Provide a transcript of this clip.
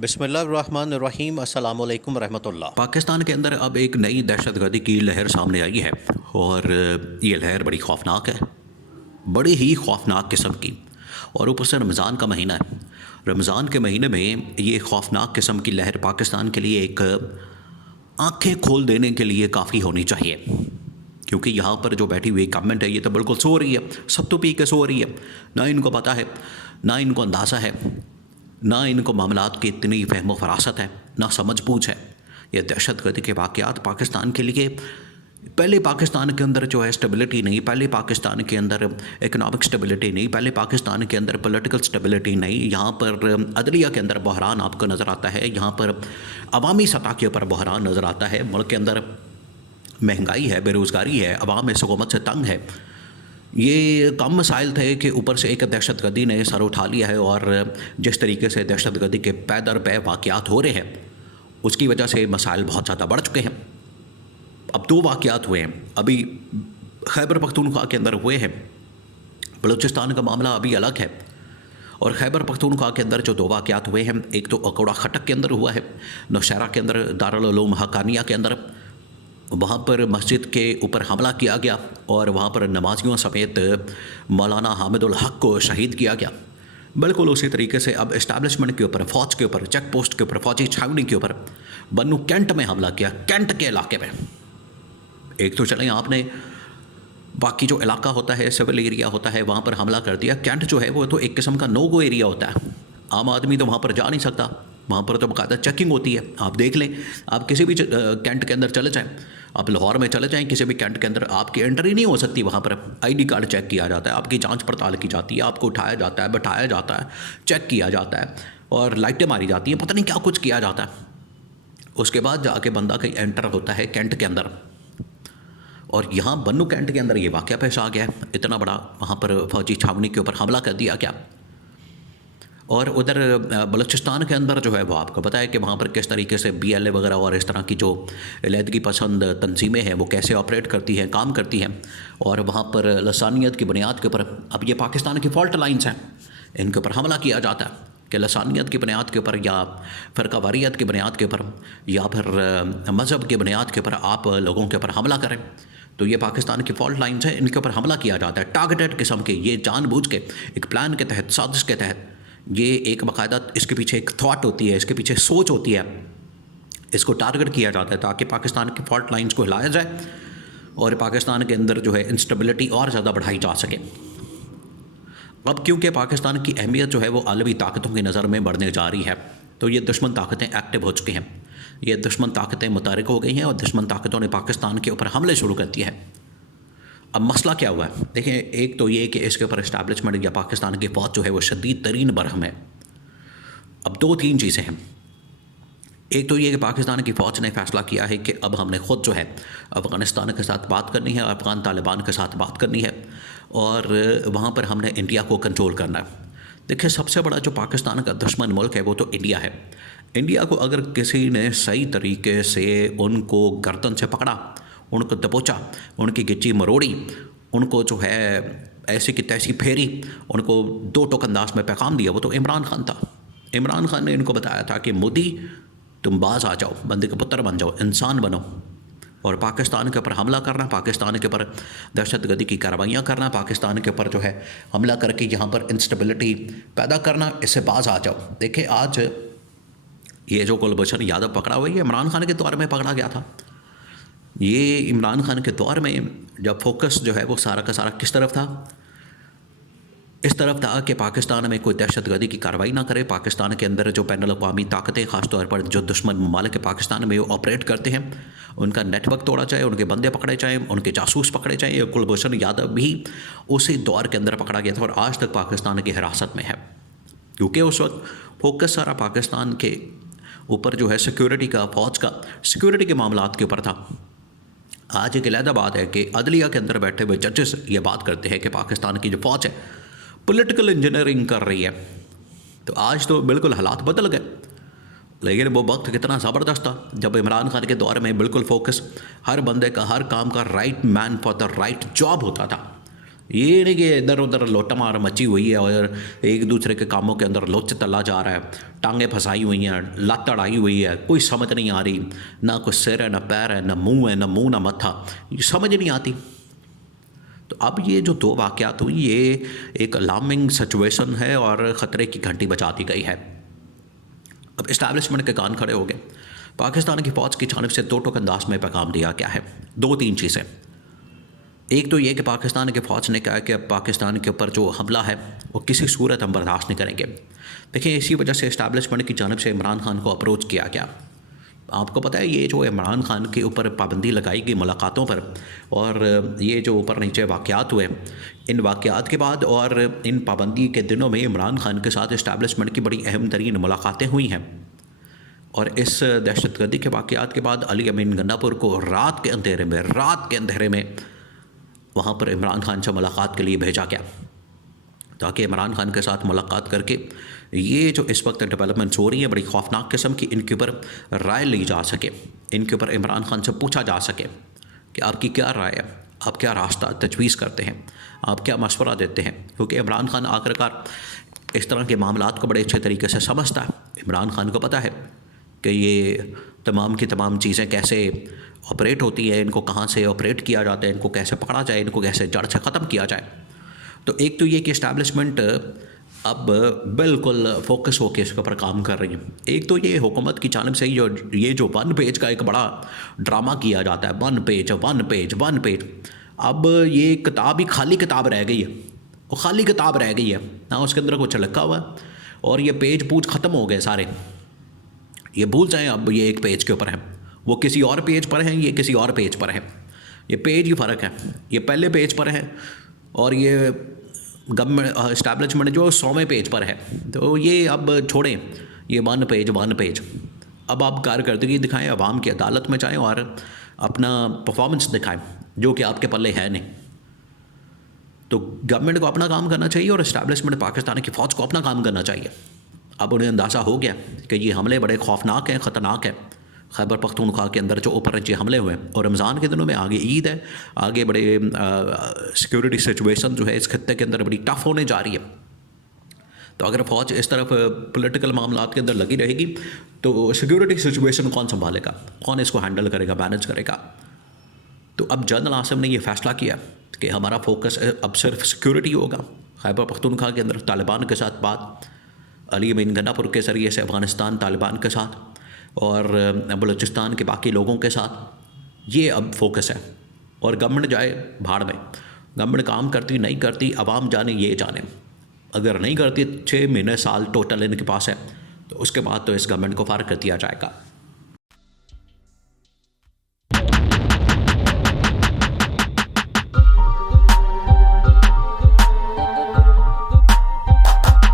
बिस्मिल्लाहिर्रहमानिर्रहीम अस्सलामु अलैकुम रहमतुल्लाह। पाकिस्तान के अंदर अब एक नई दहशतगर्दी की लहर सामने आई है और ये लहर बड़ी खौफनाक है, बड़ी ही खौफनाक किस्म की। और ऊपर से रमज़ान का महीना है। रमज़ान के महीने में ये खौफनाक किस्म की लहर पाकिस्तान के लिए एक आंखें खोल देने के लिए काफ़ी होनी चाहिए, क्योंकि यहाँ पर जो बैठी हुई गवर्नमेंट है ये तो बिल्कुल सो रही है, सब तो पी के सो रही है। ना इनको पता है, ना इनको अंदाज़ा है, ना इनको मामलात की इतनी फहम फरासत है, ना समझ बूझ है। ये दहशतगर्दी के वाक़यात पाकिस्तान के लिए, पहले पाकिस्तान के अंदर जो है स्टेबिलिटी नहीं, पहले पाकिस्तान के अंदर इकनॉमिक स्टेबिलिटी नहीं, पहले पाकिस्तान के अंदर पॉलिटिकल स्टेबिलिटी नहीं, यहाँ पर अदलिया के अंदर बहरान आपको नज़र आता है, यहाँ पर अवामी सतह के ऊपर बहरान नज़र आता है। मुल्क के अंदर महंगाई है, बेरोज़गारी है, अवाम इस हुकूमत से तंग है। ये कम मसाइल थे कि ऊपर से एक दहशतगर्दी ने सर उठा लिया है। और जिस तरीके से दहशतगर्दी के पै दर पै वाक़यात हो रहे हैं, उसकी वजह से मसाइल बहुत ज़्यादा बढ़ चुके हैं। अब दो वाक़यात हुए हैं, अभी खैबर पख्तूनख्वा के अंदर हुए हैं। बलूचिस्तान का मामला अभी अलग है। और खैबर पख्तूनख्वा के अंदर जो दो वाक़यात हुए हैं, एक तो अकोड़ा खटक के अंदर हुआ है, नौशहरा के अंदर दारुल उलूम हक्कानिया के अंदर, वहाँ पर मस्जिद के ऊपर हमला किया गया और वहाँ पर नमाजियों समेत मौलाना हामिदुल हक को शहीद किया गया। बिल्कुल उसी तरीके से अब इस्टेब्लिशमेंट के ऊपर, फ़ौज के ऊपर, चेक पोस्ट के ऊपर, फ़ौजी छावनी के ऊपर बन्नू कैंट में हमला किया। कैंट के इलाके में एक तो चलें आपने बाकी जो इलाका होता है, सिविल एरिया होता है, वहाँ पर हमला कर दिया। कैंट जो है वो तो एक किस्म का नो गो एरिया होता है, आम आदमी तो वहाँ पर जा नहीं सकता। वहाँ पर तो बाकायदा चेकिंग होती है। आप देख लें, आप किसी भी कैंट के अंदर चले जाएं, आप लाहौर में चले जाएं, किसी भी कैंट के अंदर आपकी एंट्री नहीं हो सकती। वहाँ पर आईडी कार्ड चेक किया जाता है, आपकी जांच पड़ताल की जाती है, आपको उठाया जाता है, बैठाया जाता है, चेक किया जाता है और लाइटें मारी जाती हैं, पता नहीं क्या कुछ किया जाता है। उसके बाद जाके बंदा कहीं एंटर होता है कैंट के अंदर। और यहाँ बन्नू कैंट के अंदर ये वाक़या पेश आ गया है, इतना बड़ा वहाँ पर फ़ौजी छावनी के ऊपर हमला कर दिया गया। और उधर बलूचिस्तान के अंदर जो है वो आपको पता है कि वहाँ पर किस तरीके से BLA वगैरह और इस तरह की जो अलहदगी पसंद तंजीमें हैं वो कैसे ऑपरेट करती हैं, काम करती हैं। और वहाँ पर लसानियत की बुनियाद के ऊपर, अब ये पाकिस्तान की फ़ॉल्ट लाइन्स हैं, इनके ऊपर हमला किया जाता है कि लसानियत की बुनियाद के ऊपर या फ़िरकावारियत की बुनियाद के ऊपर या फिर मज़हब की बुनियाद के ऊपर आप लोगों के ऊपर हमला करें। तो ये पाकिस्तान की फ़ॉल्ट लाइन्स हैं, इनके ऊपर हमला किया जाता है टारगेटेड किस्म के। ये जानबूझ के एक प्लान के तहत, साजिश के तहत, ये एक बाकायदा इसके पीछे एक थॉट होती है, इसके पीछे सोच होती है, इसको टारगेट किया जाता है ताकि पाकिस्तान की फ़ॉल्ट लाइन्स को हिलाया जाए और पाकिस्तान के अंदर जो है इंस्टेबिलिटी और ज़्यादा बढ़ाई जा सके। अब क्योंकि पाकिस्तान की अहमियत जो है वो आलमी ताकतों की नज़र में बढ़ने जा रही है, तो ये दुश्मन ताकतें एक्टिव हो चुकी हैं, ये दुश्मन ताकतें मुतहरिक हो गई हैं और दुश्मन ताकतों ने पाकिस्तान के ऊपर हमले शुरू कर दिए हैं। अब मसला क्या हुआ है देखें, एक तो ये कि इसके ऊपर इस्टेब्लिशमेंट या पाकिस्तान की फ़ौज जो है वो शदीद तरीन बरहम है। अब दो तीन चीज़ें हैं। एक तो ये कि पाकिस्तान की फ़ौज ने फ़ैसला किया है कि अब हमने ख़ुद जो है अफ़गानिस्तान के साथ बात करनी है, अफ़गान तालिबान के साथ बात करनी है और वहाँ पर हमने इंडिया को कंट्रोल करना है। देखिए, सबसे बड़ा जो पाकिस्तान का दुश्मन मुल्क है वो तो इंडिया है। इंडिया को अगर किसी ने सही तरीके से उनको गर्दन से पकड़ा, उनको दबोचा, उनकी गिच्ची मरोड़ी, उनको जो है ऐसी की तैसी फेरी, उनको दो टोक अंदाज में पैगाम दिया, वो तो इमरान खान था। इमरान खान ने इनको बताया था कि मोदी तुम बाज आ जाओ, बंदे के पुत्र बन जाओ, इंसान बनो और पाकिस्तान के ऊपर हमला करना, पाकिस्तान के ऊपर दहशतगर्दी की कार्रवाइयाँ करना, पाकिस्तान के ऊपर जो है हमला करके यहाँ पर इंस्टेबिलिटी पैदा करना, इससे बाज आ जाओ। देखिए, आज ये जो कुलभूषण यादव पकड़ा हुआ, ये इमरान खान के दौर में पकड़ा गया था। ये इमरान खान के दौर में जब फोकस जो है वो सारा का सारा किस तरफ था, इस तरफ था कि पाकिस्तान में कोई दहशतगर्दी की कार्रवाई ना करे। पाकिस्तान के अंदर जो बैनुल अक़वामी ताकतें, ख़ास तौर पर जो दुश्मन ममालिक पाकिस्तान में वो ऑपरेट करते हैं, उनका नेटवर्क तोड़ा जाए, उनके बंदे पकड़े जाएँ, उनके जासूस पकड़े जाएँ। ये कुलभूषण यादव भी उसी दौर के अंदर पकड़ा गया था और आज तक पाकिस्तान की हिरासत में है, क्योंकि उस वक्त फोकस सारा पाकिस्तान के ऊपर जो है सिक्योरिटी का, फ़ौज का, सिक्योरिटी के मामलात के ऊपर था। आज एक अलहदा बात है कि अदलिया के अंदर बैठे हुए जजेस ये बात करते हैं कि पाकिस्तान की जो फ़ौज है पॉलिटिकल इंजीनियरिंग कर रही है। तो आज तो बिल्कुल हालात बदल गए, लेकिन वो वक्त कितना ज़बरदस्त था जब इमरान खान के दौर में बिल्कुल फोकस हर बंदे का, हर काम का right man for the right job होता था। ये नहीं कि इधर उधर लोटा मार मची हुई है और एक दूसरे के कामों के अंदर लोच तला जा रहा है, टांगें फंसाई हुई हैं, लात अड़ाई हुई है, कोई समझ नहीं आ रही, ना कोई सिर है, ना पैर है, ना मुंह है, ना मुंह ना मत्था, ये समझ नहीं आती। तो अब ये जो दो वाक़यात हुई, ये एक अलार्मिंग सिचुएशन है और ख़तरे की घंटी बजा दी गई है। अब इस्टेब्लिशमेंट के कान खड़े हो गए। पाकिस्तान की फ़ौज की जानिब से दो टोक अंदाज में पैगाम दिया गया है, दो तीन चीज़ें। एक तो ये कि पाकिस्तान की फ़ौज ने कहा कि अब पाकिस्तान के ऊपर जो हमला है वो किसी सूरत हम बर्दाश्त नहीं करेंगे। देखिए, इसी वजह से इस्टेब्लिशमेंट की जानिब से इमरान खान को अप्रोच किया गया। आपको पता है, ये जो इमरान खान के ऊपर पाबंदी लगाई गई मुलाकातों पर, और ये जो ऊपर नीचे वाक़यात हुए, इन वाक़यात के बाद और इन पाबंदी के दिनों में इमरान खान के साथ इस्टेब्लिशमेंट की बड़ी अहम तरीन मुलाकातें हुई हैं। और इस दहशतगर्दी के वाक़यात के बाद अली अमीन गन्नापुर को रात के अंधेरे में वहाँ पर इमरान खान से मुलाकात के लिए भेजा गया, ताकि इमरान खान के साथ मुलाकात करके ये जो इस वक्त डेवलपमेंट्स हो रही हैं बड़ी खौफनाक किस्म की, इनके ऊपर राय ली जा सके, इनके ऊपर इमरान खान से पूछा जा सके कि आपकी क्या राय है, आप क्या रास्ता तजवीज़ करते हैं, आप क्या मशवरा देते हैं। क्योंकि इमरान खान आखिरकार इस तरह के मामलात को बड़े अच्छे तरीके से समझता है। इमरान खान को पता है कि ये तमाम की तमाम चीज़ें कैसे ऑपरेट होती है, इनको कहाँ से ऑपरेट किया जाता है, इनको कैसे पकड़ा जाए, इनको कैसे जड़ से ख़त्म किया जाए। तो एक तो ये कि इस्टेब्लिशमेंट अब बिल्कुल फोकस होकर इसके ऊपर काम कर रही है। एक तो ये हुकूमत की जानिब से ये जो 1 पेज का एक बड़ा ड्रामा किया जाता है, 1 पेज, अब ये किताब ही खाली किताब रह गई है, वो खाली किताब रह गई है ना, उसके अंदर कुछ लिखा हुआ है, और ये पेज पूज ख़त्म हो गए सारे। ये भूल जाएं अब ये एक पेज के ऊपर है, वो किसी और पेज पर है, ये किसी और पेज पर है, ये पेज ही फ़र्क है। ये पहले पेज पर है और ये गवर्नमेंट इस्टेब्लिशमेंट जो 100वें पेज पर है। तो ये अब छोड़ें, ये 1 पेज। अब आप कारकर्दगी दिखाएं, अवाम की अदालत में जाएं और अपना परफॉर्मेंस दिखाएं, जो कि आपके पल्ले है नहीं। तो गवर्नमेंट को अपना काम करना चाहिए और इस्टेब्लिशमेंट पाकिस्तान की फ़ौज को अपना काम करना चाहिए। अब उन्हें अंदाज़ा हो गया कि ये हमले बड़े खौफनाक हैं, ख़तरनाक हैं। खैबर पख्तूनख्वा के अंदर जो ऊपर नीचे हमले हुए, और रमज़ान के दिनों में आगे ईद है, आगे बड़े सिक्योरिटी सिचुएशन जो है इस खत्ते के अंदर बड़ी टफ़ होने जा रही है। तो अगर फ़ौज इस तरफ पॉलिटिकल मामलात के अंदर लगी रहेगी तो सिक्योरिटी सिचुएशन कौन संभालेगा, कौन इसको हैंडल करेगा, मैनेज करेगा। तो अब जनरल आसिम ने यह फ़ैसला किया कि हमारा फोकस अब सिर्फ सिक्योरिटी होगा। खैबर पख्तूनख्वा के अंदर तालिबान के साथ बात, अली अमीन गन्नापुर के ज़रिए से अफ़गानिस्तान तालिबान के साथ, और बलूचिस्तान के बाकी लोगों के साथ, ये अब फोकस है। और गवर्नमेंट जाए भाड़ में, गवर्नमेंट काम करती नहीं करती अवाम जाने ये जाने। अगर नहीं करती 6 महीने साल टोटल इनके पास है, तो उसके बाद तो इस गवर्नमेंट को फार कर दिया जाएगा।